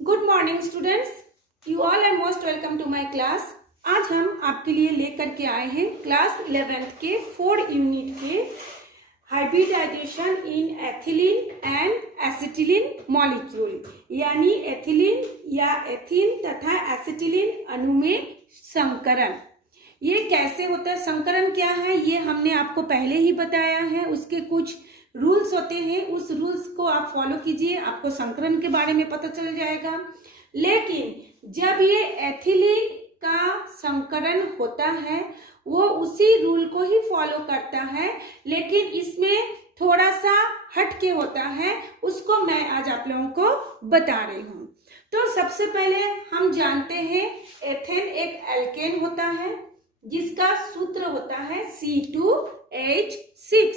Good morning students, you all are most welcome to my class. आज हम आपके लिए लेकर के आए हैं क्लास 11th के 4 यूनिट के hybridisation in ethylene and acetylene molecule, यानी एथिलीन या एथीन तथा एसिटिलीन अणु में संकरण। ये कैसे होता है, संकरण क्या है, ये हमने आपको पहले ही बताया है। उसके कुछ रूल्स होते हैं, उस रूल्स को आप फॉलो कीजिए, आपको संकरण के बारे में पता चल जाएगा। लेकिन जब ये एथिलीन का संकरण होता है वो उसी रूल को ही फॉलो करता है, लेकिन इसमें थोड़ा सा हटके होता है, उसको मैं आज आप लोगों को बता रही हूँ। तो सबसे पहले हम जानते हैं एथेन एक एल्केन होता है जिसका सूत्र होता है C2H6।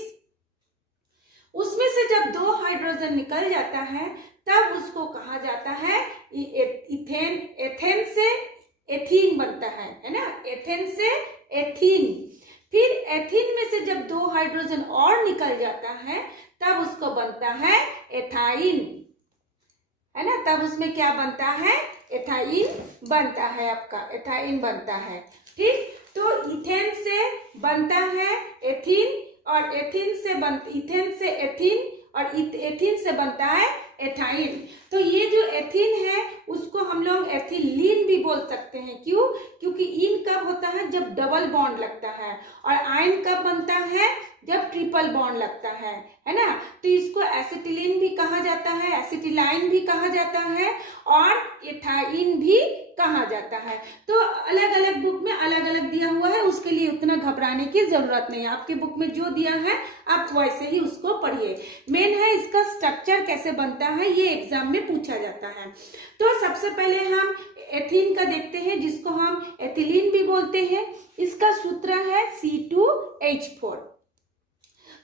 उसमें से जब 2 हाइड्रोजन निकल जाता है तब उसको कहा जाता है इथेन। एथेन से एथीन बनता है ना, एथेन से एथीन। फिर एथीन में से जब 2 हाइड्रोजन और निकल जाता है तब उसको बनता है एथाइन, है ना। तब उसमें क्या बनता है, एथाइन बनता है, आपका एथाइन बनता है। ठीक, तो इथेन से बनता है एथीन और इथेन से एथीन और एथीन से बनता है एथाइन। तो ये जो एथीन है उसको हम लोग एथिलीन भी बोल सकते हैं। क्यों? क्योंकि इन कब होता है, जब डबल बॉन्ड लगता है, और आयन कब बनता है, जब ट्रिपल बॉन्ड लगता है ना। तो इसको एसिटिलीन भी कहा जाता है, एसिटिलाइन भी कहा जाता है और एथाइन भी कहा जाता है। तो अलग अलग बुक में अलग अलग दिया हुआ है, उसके लिए उतना घबराने की जरूरत नहीं है। आपके बुक में जो दिया है आप वैसे ही उसको पढ़िए। मेन है इसका स्ट्रक्चर कैसे बनता है, ये एग्जाम में पूछा जाता है। तो सबसे पहले हम एथीन का देखते हैं, जिसको हम एथिलीन भी बोलते हैं। इसका सूत्र है C2H4।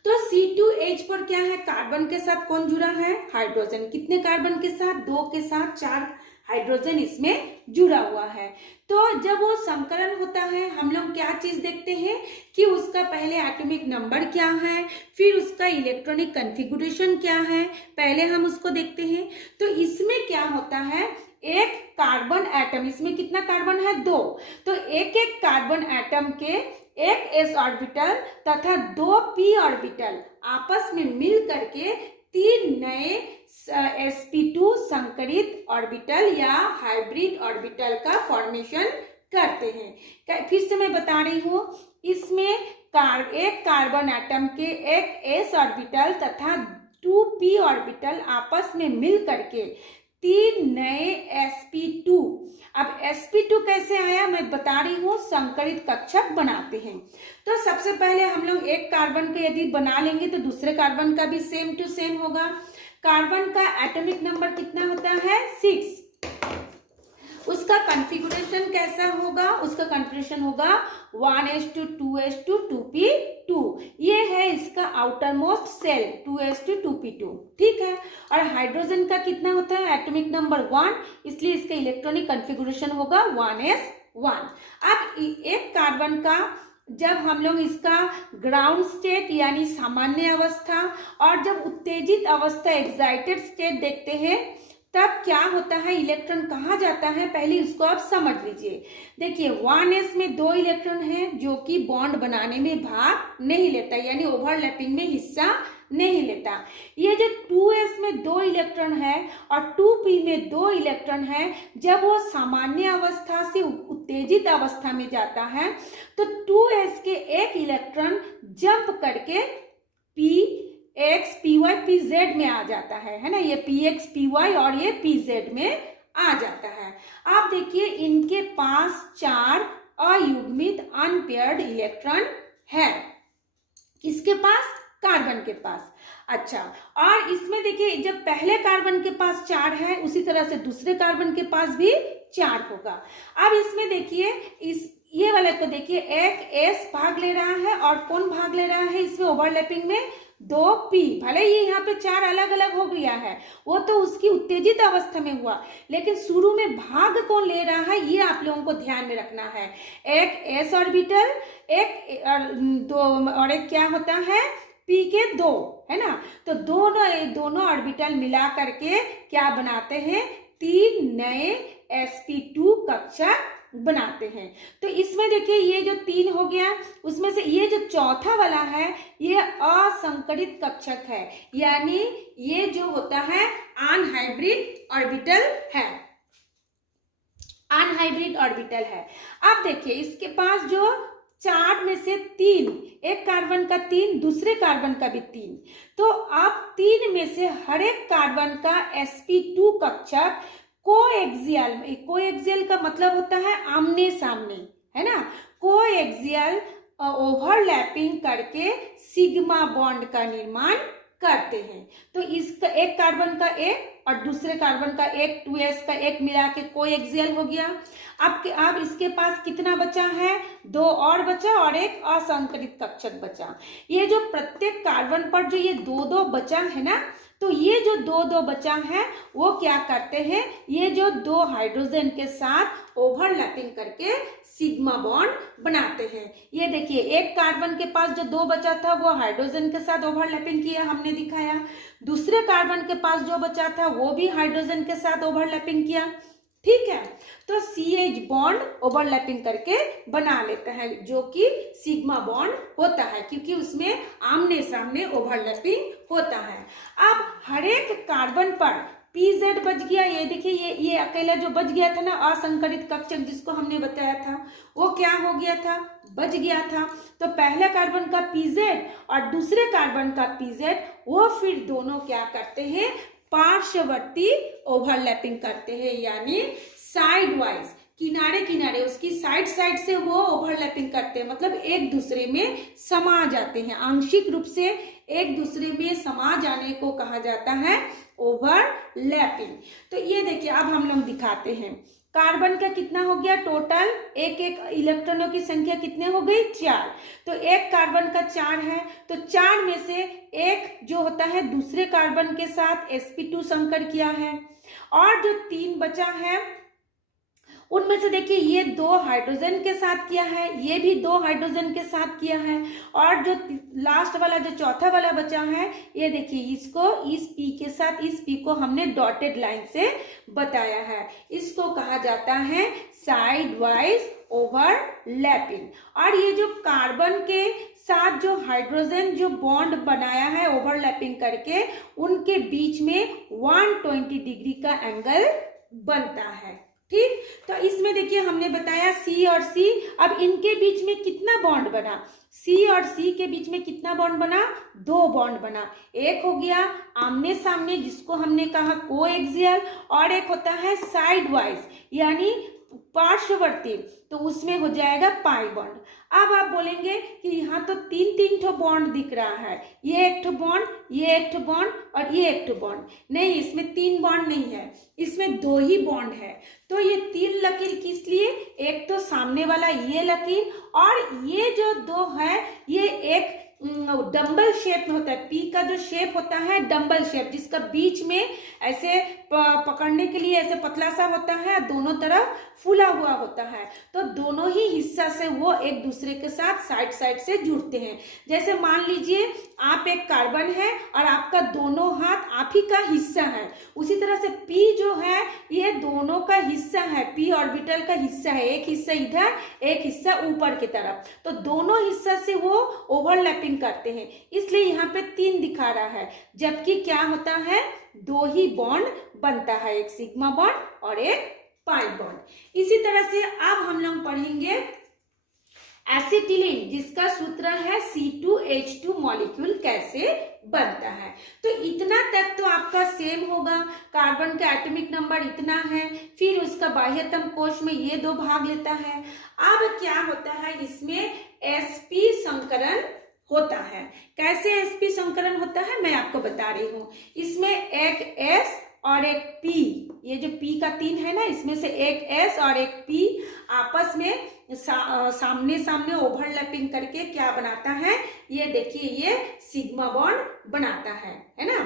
तो C2H4 क्या है, कार्बन के साथ कौन जुड़ा है, हाइड्रोजन। कितने कार्बन के साथ, 2 के साथ 4 हाइड्रोजन इसमें जुड़ा हुआ है। तो जब वो संकरण होता है हम लोग क्या चीज देखते हैं कि उसका पहले एटॉमिक नंबर क्या है, फिर उसका इलेक्ट्रॉनिक कॉन्फ़िगरेशन क्या है, पहले हम उसको देखते हैं। तो इसमें क्या होता है, एक कार्बन एटम, इसमें कितना कार्बन है, 2। तो एक एक कार्बन एटम के एक s ऑर्बिटल तथा 2 p ऑर्बिटल आपस में मिल करके 3 नए sp2 संकरित ऑर्बिटल या हाइब्रिड ऑर्बिटल का फॉर्मेशन करते हैं। फिर से मैं बता रही हूँ, इसमें एक कार्बन एटम के एक s ऑर्बिटल तथा 2 p ऑर्बिटल आपस में मिल करके 3 नए sp2। अब sp2 कैसे आया मैं बता रही हूँ, संकरित कक्षक बनाते हैं। तो सबसे पहले हम लोग एक कार्बन के यदि बना लेंगे तो दूसरे कार्बन का भी सेम टू सेम होगा। कार्बन का एटॉमिक नंबर कितना होता है, 6। उसका कॉन्फ़िगरेशन कैसा होगा, उसका कॉन्फ़िगरेशन होगा 1s2 2s2 2p2। ये है इसका outer most shell 2s2 2p2। ठीक है, और हाइड्रोजन का कितना होता है, एटॉमिक नंबर 1, इसलिए इसका इलेक्ट्रॉनिक कॉन्फ़िगरेशन होगा 1s1। अब एक कार्बन का जब हम लोग इसका ग्राउंड स्टेट यानी सामान्य अवस्था और जब उत्तेजित अवस्था एक्साइटेड स्टेट देखते हैं तब क्या होता है, इलेक्ट्रॉन कहाँ जाता है, पहले उसको आप समझ लीजिए। देखिए 1s में 2 इलेक्ट्रॉन है जो कि बॉन्ड बनाने में भाग नहीं लेता, यानी ओवरलैपिंग में हिस्सा नहीं लेता। ये जो 2s में 2 इलेक्ट्रॉन है और 2p में 2 इलेक्ट्रॉन है, जब वो सामान्य अवस्था से उत्तेजित अवस्था में जाता है तो 2s के एक इलेक्ट्रॉन जंप करके px py pz में आ जाता है ना। ये px py और ये pz में आ जाता है। आप देखिए इनके पास 4 अयुग्मित अनपेयर्ड इलेक्ट्रॉन है, किसके पास, कार्बन के पास। अच्छा, और इसमें देखिए जब पहले कार्बन के पास 4 है उसी तरह से दूसरे कार्बन के पास भी 4 होगा। अब इसमें देखिए ये वाले को देखिए, एक s भाग ले रहा है और कौन भाग ले रहा है इसमें ओवरलैपिंग में, 2p। भले ये यहाँ पे 4 अलग अलग हो गया है, वो तो उसकी उत्तेजित अवस्था में हुआ, लेकिन शुरू में भाग कौन ले रहा है ये आप लोगों को ध्यान में रखना है। एक s ऑर्बिटल, एक 2 और एक क्या होता है, p के 2, है ना। तो दोनों ऑर्बिटल मिला करके क्या बनाते हैं, 3 नए sp2 कक्षक बनाते हैं। तो इसमें देखिए ये जो 3 हो गया, उसमें से ये जो चौथा वाला है ये असंकरित कक्षक है, यानी ये जो होता है अनहाइब्रिड ऑर्बिटल है, अनहाइब्रिड ऑर्बिटल है। अब देखिए इसके पास जो 4 में से 3, एक कार्बन का 3, दूसरे कार्बन का भी 3, तो अब 3 में से हर एक कार्बन का sp2 कक्षक कोएक्सियल का मतलब होता है आमने सामने, है ना, कोएक्सियल ओवरलैपिंग करके सिग्मा बॉन्ड का निर्माण करते हैं। तो इसका एक कार्बन का एक और दूसरे कार्बन का एक, 2s का एक मिला के कोएक्सियल हो गया। अब इसके पास कितना बचा है, 2 और बचा और एक असंकरित कक्षक बचा। ये जो प्रत्येक कार्बन पर जो ये 2-2 बचा है ना, तो ये जो 2-2 बचा है वो क्या करते हैं, ये जो 2 हाइड्रोजन के साथ ओवरलैपिंग करके सिग्मा बॉन्ड बनाते हैं। ये देखिए एक कार्बन के पास जो 2 बचा था वो हाइड्रोजन के साथ ओवरलैपिंग किया, हमने दिखाया। दूसरे कार्बन के पास जो बचा था वो भी हाइड्रोजन के साथ ओवरलैपिंग किया, ठीक है। तो CH बॉन्ड ओवरलैपिंग करके बना लेता है, जो कि सिग्मा बॉन्ड होता है, क्योंकि उसमें आमने सामने ओवरलैपिंग होता है। अब हर एक कार्बन पर PZ बच गया। ये देखिए ये अकेला जो बच गया था ना असंकरित कक्षक, जिसको हमने बताया था, वो क्या हो गया था, बच गया था। तो पहले कार्बन का PZ और दूसरे कार्बन का PZ, वो फिर दोनों क्या करते हैं, पार्श्ववर्ती ओवरलैपिंग करते हैं, यानी साइड वाइज, किनारे किनारे उसकी साइड से वो ओवरलैपिंग करते हैं, मतलब एक दूसरे में समा जाते हैं। आंशिक रूप से एक दूसरे में समा जाने को कहा जाता है ओवरलैपिंग। तो ये देखिए अब हम लोग दिखाते हैं, कार्बन का कितना हो गया टोटल, एक इलेक्ट्रॉनों की संख्या कितने हो गई, 4। तो एक कार्बन का 4 है, तो 4 में से एक जो होता है दूसरे कार्बन के साथ sp2 संकर किया है, और जो 3 बचा है उनमें से देखिए ये 2 हाइड्रोजन के साथ किया है, ये भी 2 हाइड्रोजन के साथ किया है, और जो लास्ट वाला जो चौथा वाला बचा है, ये देखिए इसको इस P के साथ, इस P को हमने डॉटेड लाइन से बताया है, इसको कहा जाता है साइड वाइज ओवरलैपिंग। और ये जो कार्बन के साथ जो हाइड्रोजन जो बॉन्ड बनाया है ओवरलैपिंग करके, उनके बीच में 120 डिग्री का एंगल बनता है, ठीक। तो इसमें देखिए हमने बताया C और C, अब इनके बीच में कितना बॉन्ड बना, C और C के बीच में कितना बॉन्ड बना, 2 बॉन्ड बना। एक हो गया आमने सामने जिसको हमने कहा कोएक्सियल, और एक होता है साइड वाइज यानी पार्श्ववर्ती, तो उसमें हो जाएगा पाई बॉन्ड। अब आप बोलेंगे कि यहाँ तो 3 ठो बॉन्ड दिख रहा है, ये एक ठो बॉन्ड, ये एक ठो बॉन्ड और ये एक ठो बॉन्ड। नहीं, इसमें 3 बॉन्ड नहीं है, इसमें 2 ही बॉन्ड है। तो ये 3 लकीर किस लिए, एक तो सामने वाला ये लकीर, और ये जो 2 है ये एक डंबल शेप में होता है। P का जो शेप होता है डंबल शेप, जिसका बीच में ऐसे पकड़ने के लिए ऐसे पतला सा होता है, दोनों तरफ फूला हुआ होता है। तो दोनों ही हिस्सा से वो एक दूसरे के साथ साइड से जुड़ते हैं। जैसे मान लीजिए आप एक कार्बन है और आपका दोनों हाथ आप ही का हिस्सा है, उसी तरह से P जो है ये दोनों का हिस्सा है, P ऑर्बिटल का हिस्सा है, एक हिस्सा इधर एक हिस्सा ऊपर की तरफ, तो दोनों हिस्सा से वो ओवरलैपिंग करते हैं, इसलिए यहाँ पे 3 दिखा रहा है। जबकि क्या होता है, 2 ही बॉन्ड बनता है, एक सिग्मा बॉन्ड और एक पाई बॉन्ड। इसी तरह से अब हम लोग पढ़ेंगे एसिटिलीन, जिसका सूत्र है C2H2 मॉलिक्यूल कैसे बनता है। तो इतना तक तो आपका सेम होगा, कार्बन का एटॉमिक नंबर इतना है, फिर उसका बाह्यतम कोश में ये 2 भाग लेता है। अब क्या होता है, इसमें sp संकरण होता है। कैसे sp संकरण होता है मैं आपको बता रही हूँ। इसमें एक S और एक P, ये जो P का 3 है ना, इसमें से एक S और एक P आपस में सामने ओवरलैपिंग करके क्या बनाता है, ये देखिए ये सिग्मा बॉन्ड बनाता है ना।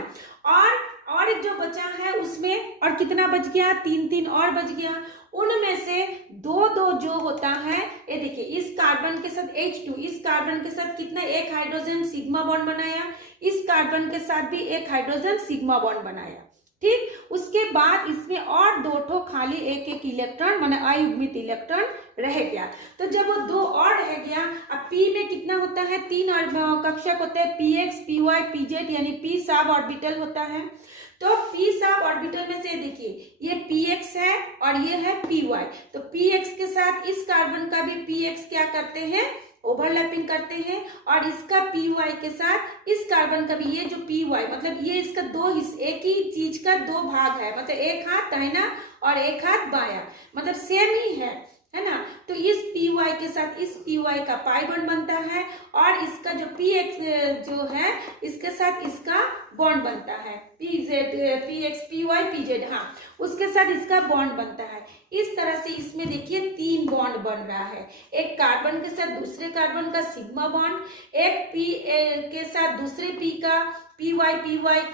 और एक जो बचा है उसमें और कितना बच गया, 3 और बच गया। उनमें से 2 जो होता है, ये देखिए इस कार्बन के साथ H2, इस कार्बन के साथ कितना, एक हाइड्रोजन सिग्मा बॉन्ड बनाया, इस कार्बन के साथ भी एक हाइड्रोजन सिग्मा बॉन्ड बनाया, ठीक। उसके बाद इसमें और 2 ठो खाली एक एक इलेक्ट्रॉन माने अयुग्मित इलेक्ट्रॉन रह गया। तो जब वो 2 और रह गया, अब p में कितना होता है, 3 कक्षक होते हैं, px py pz यानी p सब ऑर्बिटल होता है। तो p सब ऑर्बिटल में से देखिए ये px है और ये है py। तो px के साथ इस कार्बन का भी px क्या करते हैं, ओवरलैपिंग करते हैं, और इसका py के साथ इस कार्बन का भी, ये जो py मतलब ये इसका 2 हिस्से, एक ही चीज का 2 भाग है, मतलब एक हाथ दाहिना और एक हाथ बायां, मतलब सेम ही है ना। तो इस py के साथ इस py का पाई बॉन्ड बनता है, और इसका जो px जो है इसके साथ इसका बॉन्ड बनता है, px py pz, हाँ उसके साथ इसका बॉन्ड बनता है। इस तरह से इसमें देखिए 3 बॉन्ड बन रहा है, एक कार्बन के साथ दूसरे कार्बन का सिग्मा बॉन्ड, एक p के साथ दूसरे p का py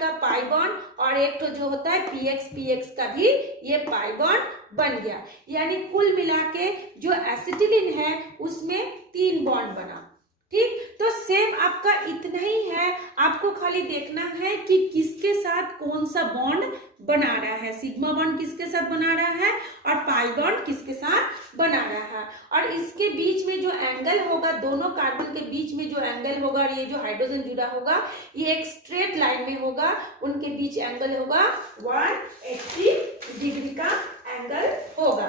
का पाई बॉन्ड, और एक तो जो होता है px का भी ये पाई बॉन्ड बन गया। यानी कुल मिला के जो एसिटिलीन है उसमें 3 बॉन्ड बना। ठीक, तो सेम आपका इतना ही है, आपको खाली देखना है कि किसके साथ कौन सा बॉन्ड बना रहा है, सिग्मा बॉन्ड किसके साथ बना रहा है और पाई बॉन्ड किसके साथ बना रहा है। और इसके बीच में जो एंगल होगा, दोनों कार्बन के बीच में जो एंगल होगा और ये जो हाइड्रोजन जुड़ा होगा ये एक स्ट्रेट लाइन में होगा, उनके बीच एंगल होगा 180 डिग्री का एंगल होगा।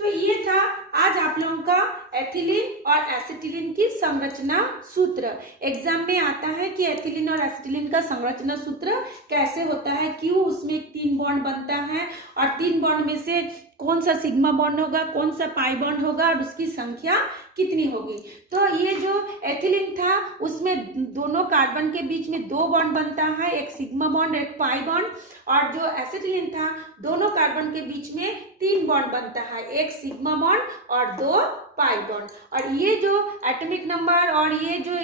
तो ये था आज आप लोगों का एथिलीन और एसिटिलीन की संरचना सूत्र। एग्जाम में आता है कि एथिलीन और एसिटिलीन का संरचना सूत्र कैसे होता है, क्यों उसमें 3 बॉन्ड बनता है, और 3 बॉन्ड में से कौन सा सिग्मा बॉन्ड होगा, कौन सा पाई बॉन्ड होगा, और उसकी संख्या कितनी होगी। तो ये जो एथिलीन था उसमें दोनों कार्बन के बीच में 2 बॉन्ड बनता है, एक सिग्मा बॉन्ड एक पाई बॉन्ड, और जो एसिटिलीन था दोनों कार्बन के बीच में 3 बॉन्ड बनता है, एक सिग्मा बॉन्ड और 2 पाई बॉन्ड। और ये जो एटॉमिक नंबर और ये जो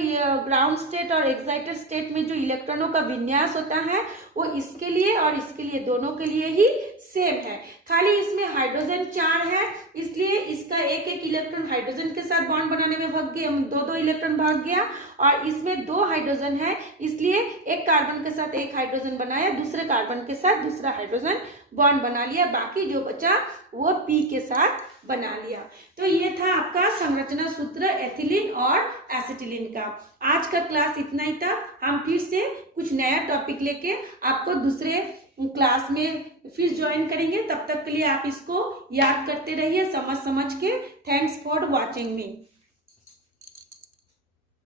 ग्राउंड स्टेट और एक्साइटेड स्टेट में जो इलेक्ट्रॉनों का विन्यास होता है वो इसके लिए और इसके लिए दोनों के लिए ही सेम है, खाली इसमें हाइड्रोजन 4 है, इसलिए इसका एक एक इलेक्ट्रॉन हाइड्रोजन के साथ बॉन्ड बनाने में भाग गया, 2 इलेक्ट्रॉन भाग गया, और इसमें 2 हाइड्रोजन है इसलिए एक कार्बन के साथ एक हाइड्रोजन बनाया, दूसरे कार्बन के साथ दूसरा हाइड्रोजन बॉन्ड बना लिया, बाकी जो बचा वो p के साथ बना लिया। तो ये था आपका संरचना सूत्र एथिलीन और एसिटिलीन का। आज का क्लास इतना ही था, हम फिर से कुछ नया टॉपिक लेके आपको दूसरे क्लास में फिर ज्वाइन करेंगे। तब तक के लिए आप इसको याद करते रहिए समझ के। Thanks for watching me.